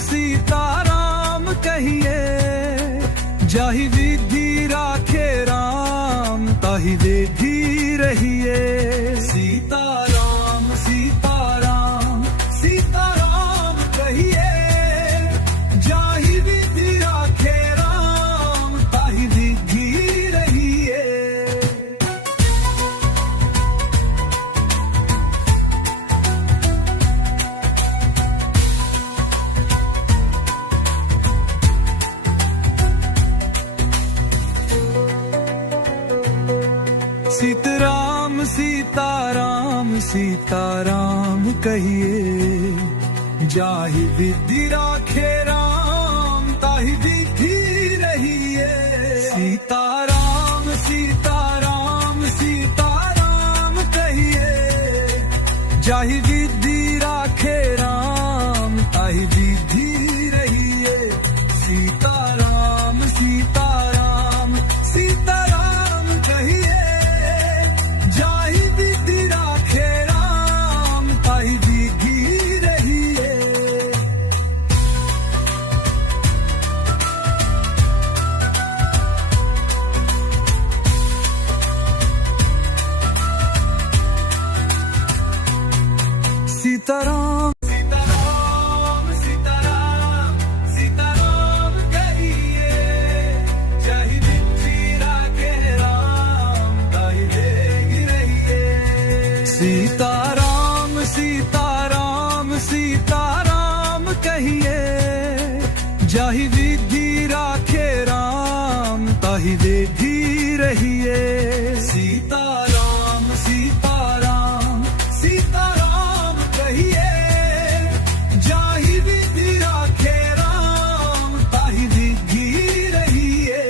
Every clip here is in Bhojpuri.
सीताराम कहिए, जाहि विधि राखे राम ताहि विधि रहिए। सीताराम सीताराम सीताराम कहिए, जाहि विधि राखे राम ताहि विधि रहिए। सीताराम सीताराम सीताराम कहिए, जाहि विधि राखे राम ताहि विधि रहिए। सीताराम सीताराम सीताराम कहिए, जाहि विधि राखे राम ताहि विधि रहिए। सीताराम सीताराम सीताराम कहिए, जाहि विधि राखे राम ताहि विधि रहिए। सीताराम सीताराम सीताराम सीताराम कहिए, जाहि विधि राखे राम ताहि विधि रहिए। सीताराम सीताराम सीताराम कहिए, जाहि विधि राखे राम ताहि विधि रहिए। सीताराम सीताराम सीताराम कहिए, जाहि विधि राखे राम ताहि विधि रहिए।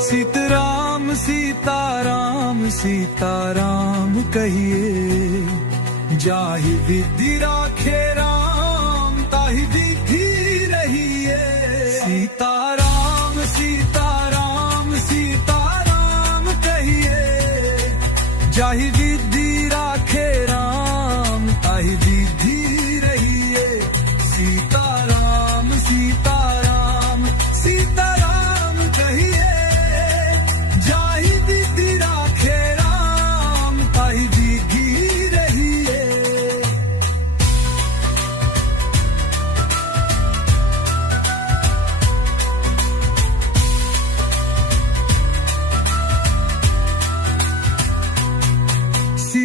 सीताराम सीताराम सीताराम कहिए, जाहि विधि राखे राम ताहि विधि रहिए। सीताराम सीताराम सीताराम कहिए, जाहि विधि राखे राम ताहि विधि रहिए। सीताराम सीताराम सीताराम कहिए, जाहि विधि राखे राम ताहि विधि रहिए।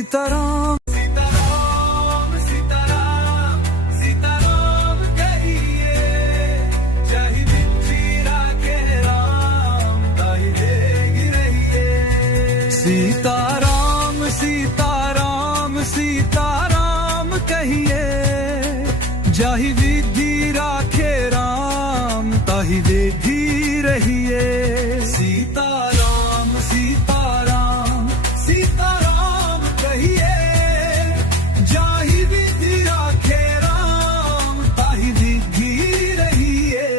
सीताराम सीताराम सीताराम सीताराम कहिए, जाहि विधि राखे राम ताहि विधि रहिए। सीताराम सीताराम सीताराम कहिए, जाहि विधि राखे राम ताहि विधि रहिए। सीताराम सीताराम सीताराम कहिए, जाहि विधि राखे राम ताहि विधि रहिए।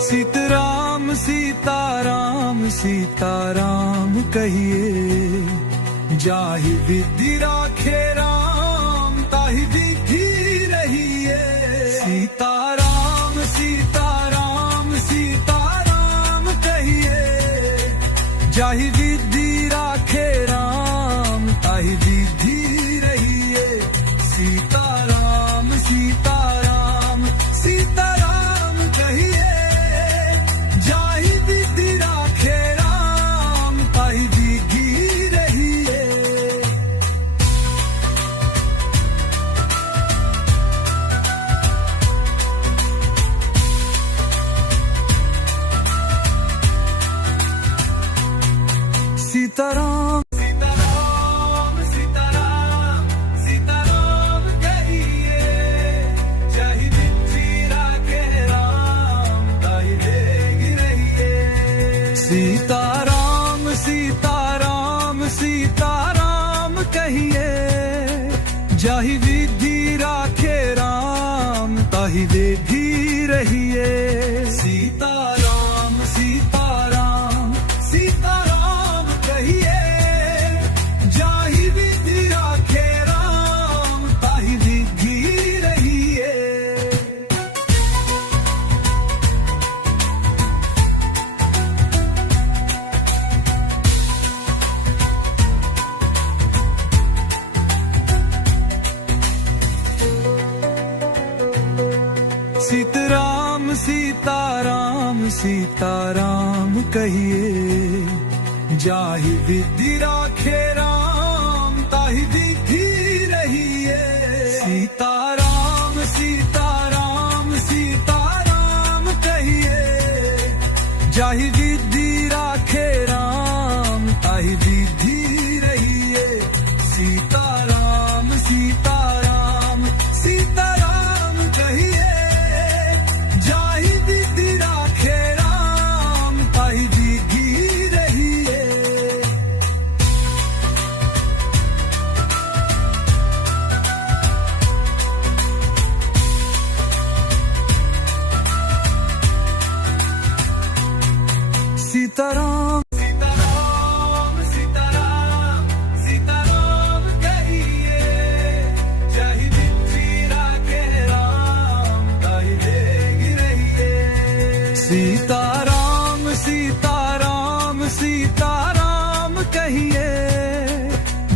सीताराम सीताराम सीताराम कहिए, जाहि विधि राखे राम ताहि विधि रहिए। सीताराम सीताराम सीताराम कहिए, जाहि विधि राखे राम ताहि विधि रहिए। सीताराम सीताराम सीताराम कहिए, जाहि विधि राखे राम ताहि विधि रहिए। कहिए, जाहि विधि राखे राम ताहि विधि रहिए। सीताराम सीताराम सीताराम कहिए, जाहि विधि राखे राम ताहि विधि रहिए। सीताराम सीताराम सीताराम कहिए, जाहि विधि राखे राम ताहि विधि रहिए। सीताराम सीताराम सीताराम कहिए, जाहि विधि राखे राम ताहि विधि रहिए। सीताराम सीताराम सीताराम कहिए, जाहि विधि राखे राम ताहि विधि रहिए। सीताराम सीताराम सीताराम सीताराम कहिए, जाहि विधि राखे राम ताहि विधि रहिए। सीताराम सीताराम सीताराम कहिए,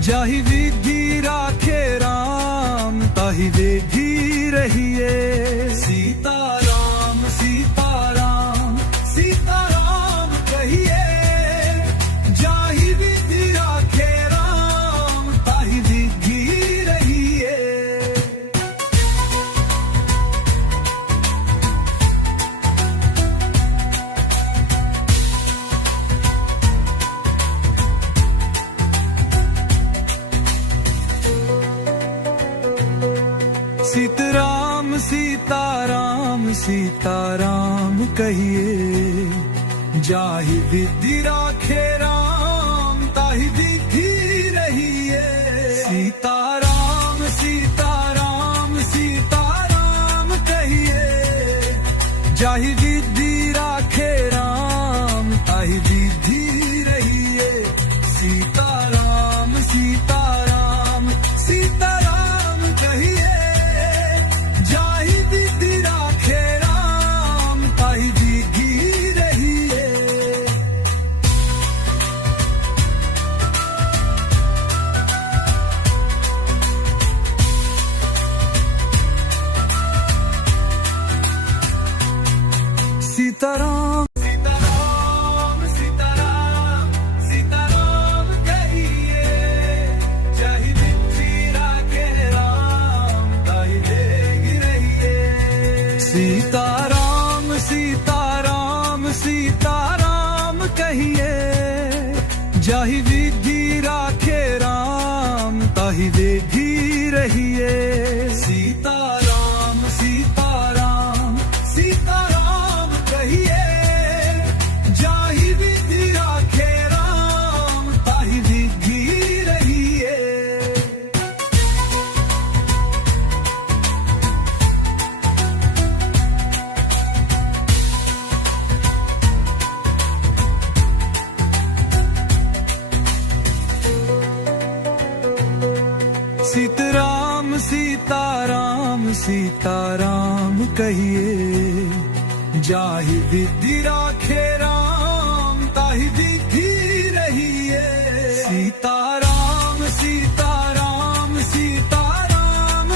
जाहि विधि राखे राम ताहि विधि रहिए। सीताराम सीताराम सीताराम कहिए, जाहि विधि राखे राम ताहि विधि रहिए। सीताराम सीताराम सीताराम कहिए, जाहि विधि राखे राम ताहि विधि रहिए। सीताराम सीताराम सीताराम कहिए, जाहि विधि राखे राम ताहि विधि रहिए। सीताराम सीताराम सीताराम कहिए, जाहि विधि राखे राम ताहि विधि रहिए। सीताराम सीताराम सीताराम सीताराम कहिए, जाहि विधि राखे राम ताहि विधि रहिए। सीताराम सीताराम सीताराम कहिए, जाहि विधि राखे राम ताहि विधि रहिए। सीताराम सीताराम सीताराम कहिए, जाहि विधि राखे राम ताहि विधि रहिए। सीताराम सीताराम सीताराम कहिए, जाहि विधि राखे राम ताहि विधि रहिए। सीताराम सीताराम सीताराम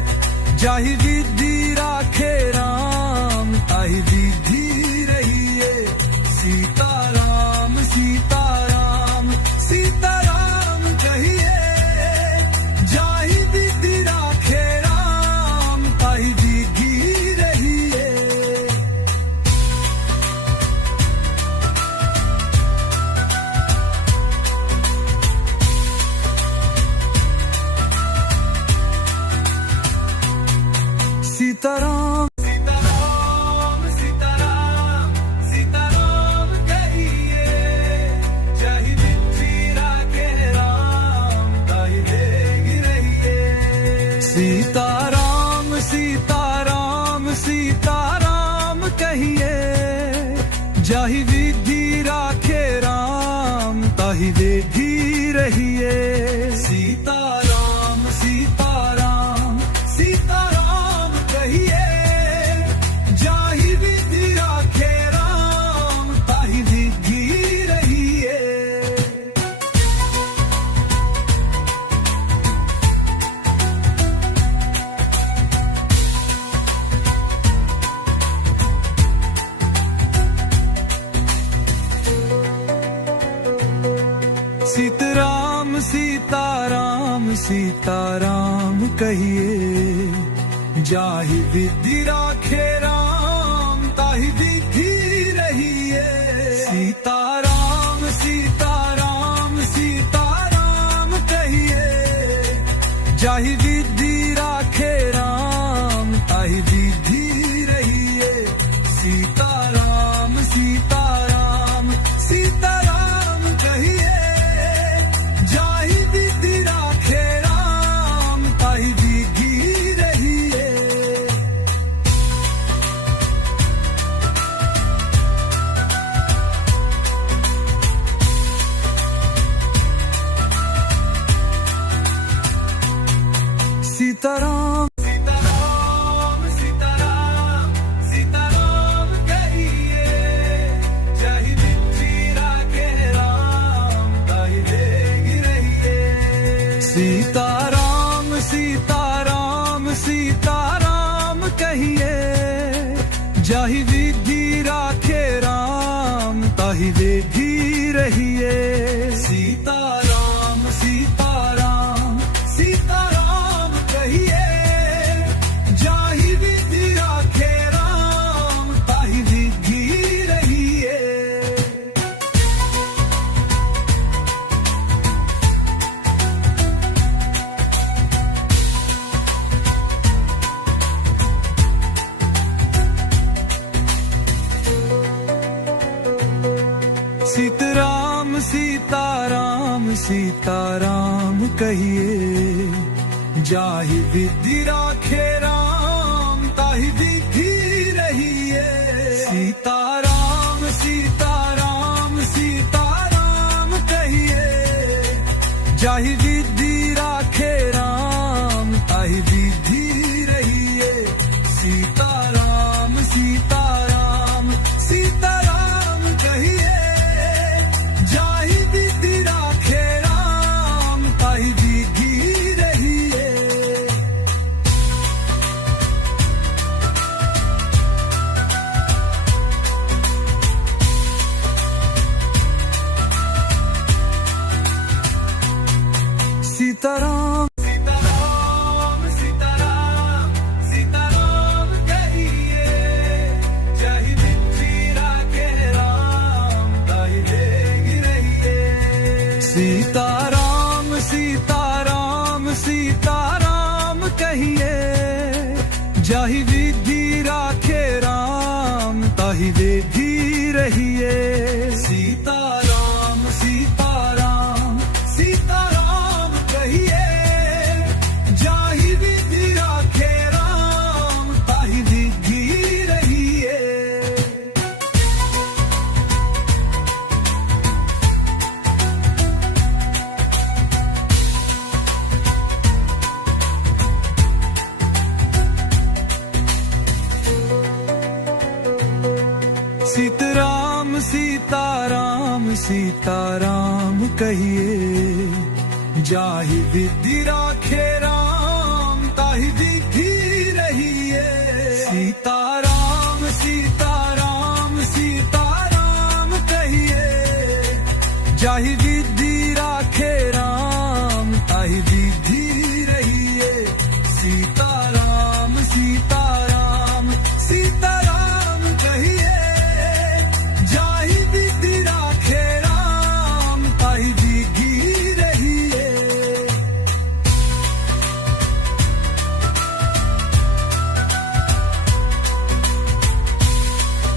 कहिए, जाहि विधि राखे राम ताहि विधि रहिए। सीताराम सीताराम सीताराम कहिए, जाहि विधि राखे राम ताहि विधि रहिए। सीताराम सीताराम सीताराम सीताराम कहिए, जाहि विधि राखे राम सीताराम सीताराम सीताराम कहिए, जाहि विधि राखे राम ताहि विधि रहिए। सीताराम सीताराम सीताराम कहिए, जाहि विधि राखे राम ताहि विधि रहिए। सीताराम सीताराम सीताराम कहिए, जाहि विधि राखे राम ताहि विधि रहिए। सीताराम सीताराम सीताराम सीताराम कहिए, जाहि विधि राखे राम ताहि विधि रहिए। सीताराम सीताराम सीताराम कहिए, जाहि विधि राखे राम ताहि विधि रहिए। सीताराम सीताराम सीताराम कहिए, जाहि विधि राखे राम ताहि विधि रहिए। सीताराम सीताराम सीताराम कहिए, जाहि विधि राखे राम ताहि विधि रहिए। सीताराम सीताराम सीताराम कहिए, जाहि विधि राखे राम ताहि विधि रहिए। सीताराम सीताराम सीताराम कहिए, जाहि विधि राखे राम ताहि विधि रहिए। सीताराम सीताराम सीताराम सीताराम कहिए, जाहि विधि राखे राम ताहि विधि रहिए। सीताराम सीताराम सीताराम कहिए, जाहि विधि राखे राम ताहि विधि रहिए। सीताराम सीताराम सीताराम कहिए, जाहि विधि राखे राम ताहि विधि रहिए। सीताराम सीताराम सीताराम कहिए, जाहि विधि राखे राम ताहि विधि रहिए। सीताराम सीताराम सीताराम कहिए, जाहि विधि राखे राम ताहि विधि रहिए। सीताराम सीताराम सीताराम कहिए, जाहि विधि राखे राम ताहि विधि रहिए।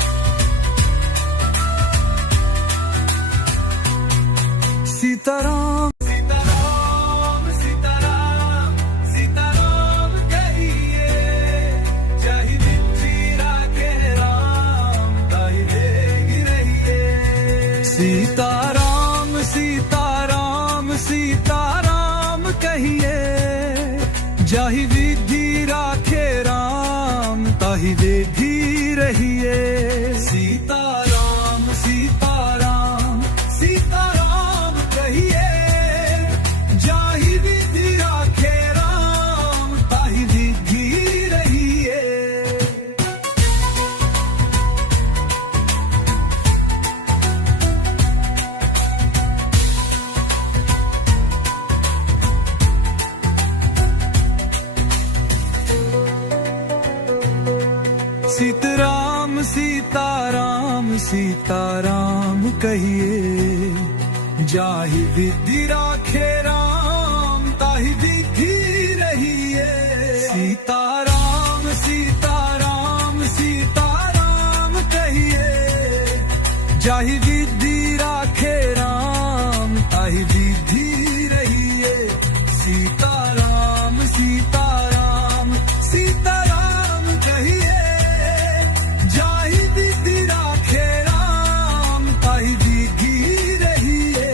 सीताराम सीताराम सीताराम सीताराम कहिए, जाहि विधि राखे राम ताहि विधि रहिए। सीताराम सीताराम सीताराम कहिए, जाहि विधि राखे राम ताहि विधि रहिए। सीताराम सीताराम सीताराम कहिए, जाहि विधि राखे राम ताहि विधि रहिए। सीताराम सीताराम सीताराम कहिए, जाहि विधि राखे राम ताहि विधि रहिए। सीताराम सीताराम सीताराम कहिए, जाहि विधि राखे राम ताहि विधि रहिए। सीताराम सीताराम सीताराम कहिए, जाहि विधि राखे राम ताहि विधि रहिए।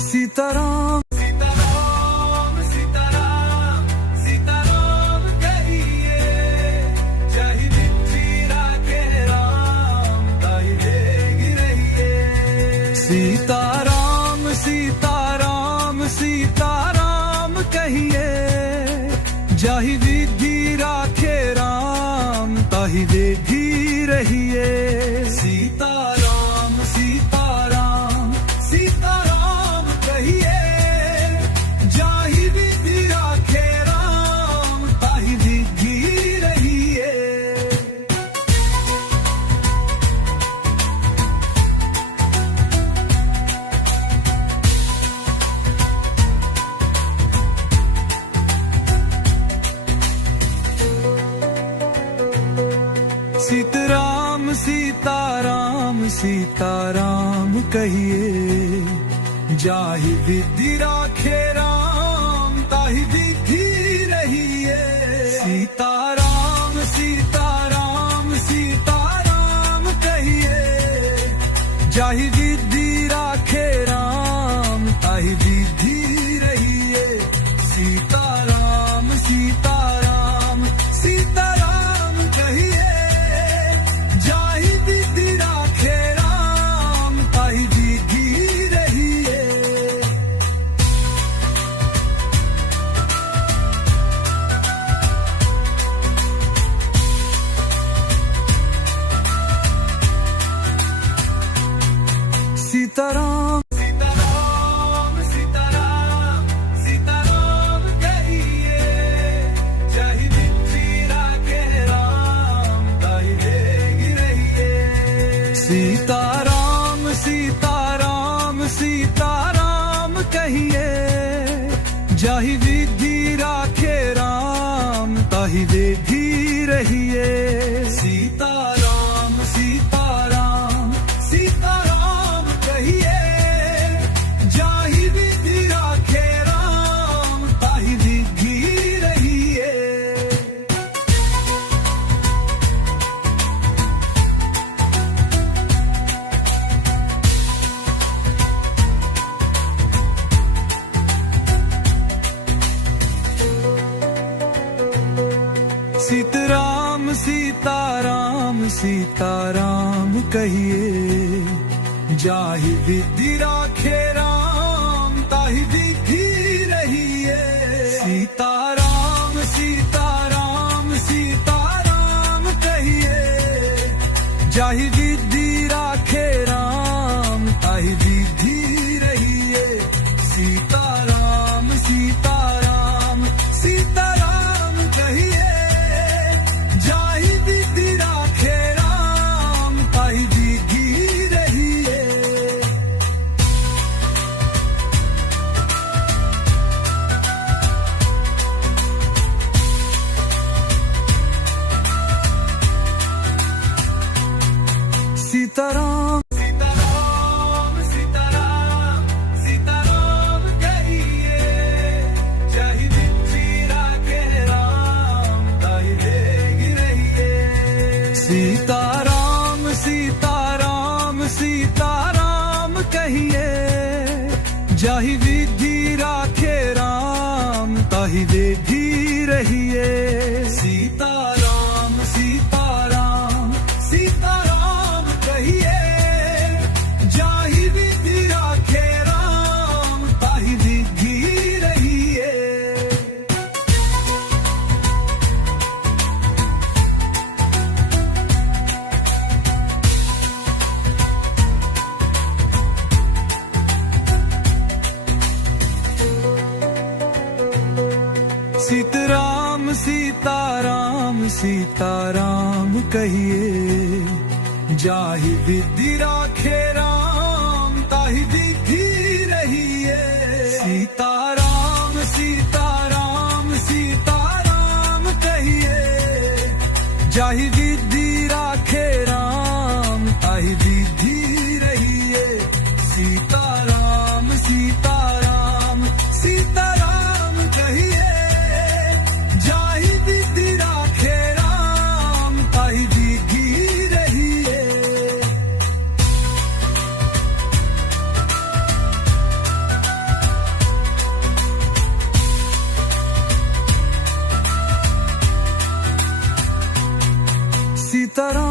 सीताराम सीताराम सीताराम सीताराम कहिए, जाहि विधि राखे राम ताहि विधि रहिए। सीताराम सीताराम सीताराम कहिए, जाहि विधि राखे राम ताहि विधि रहिए। सीताराम सीताराम सीताराम कहिए, जाहि विधि राखे राम ताहि विधि रहिए। सीताराम सीताराम सीताराम कहिए, जाहि विधि राखे राम ताहि विधि रहिए। सीताराम सीताराम सीताराम कहिए, जाहि विधि राखे राम ताहि विधि रहिए। सीताराम सीताराम सीताराम कहिए, जाहि विधि राखे राम ताहि विधि रहिए। सीताराम सीताराम सीताराम सीताराम कहिए, जाहि विधि राखे राम ताहि विधि रहिए। सीताराम सीताराम सीताराम कहिए, जाहि विधि राखे राम ताहि विधि रहिए। सीताराम सीताराम सीताराम कहिए, जाहि विधि राखे राम ताहि विधि रहिए। सीताराम सीताराम सीताराम कहिए, जाहि विधि राखे राम ताहि विधि रहिए। सीताराम सीताराम सीताराम कहिए, जाहि विधि राखे राम ताहि विधि रहिए। सीताराम सीताराम सीताराम कहिए, जाहि विधि राखे राम ताहि विधि रहिए। सीताराम सीताराम सीताराम सीताराम कहिए, जाहि विधि राखे राम ताहि विधि रहिए। सीताराम सीताराम सीताराम कहिए, जाहि विधि राखे राम ताहि विधि रहिए। सीताराम सीताराम सीताराम कहिए, जाहि विधि राखे राम ताहि विधि रहिए। सीताराम सीताराम सीताराम कहिए, जाहि विधि राखे राम ताहि विधि रहिए। सीताराम सीताराम सीताराम कहिए, जाहि विधि राखे राम ताहि विधि रहिए। सीताराम सीताराम सीताराम कहिए, जाहि विधि राखे राम ताहि विधि रहिए। सीताराम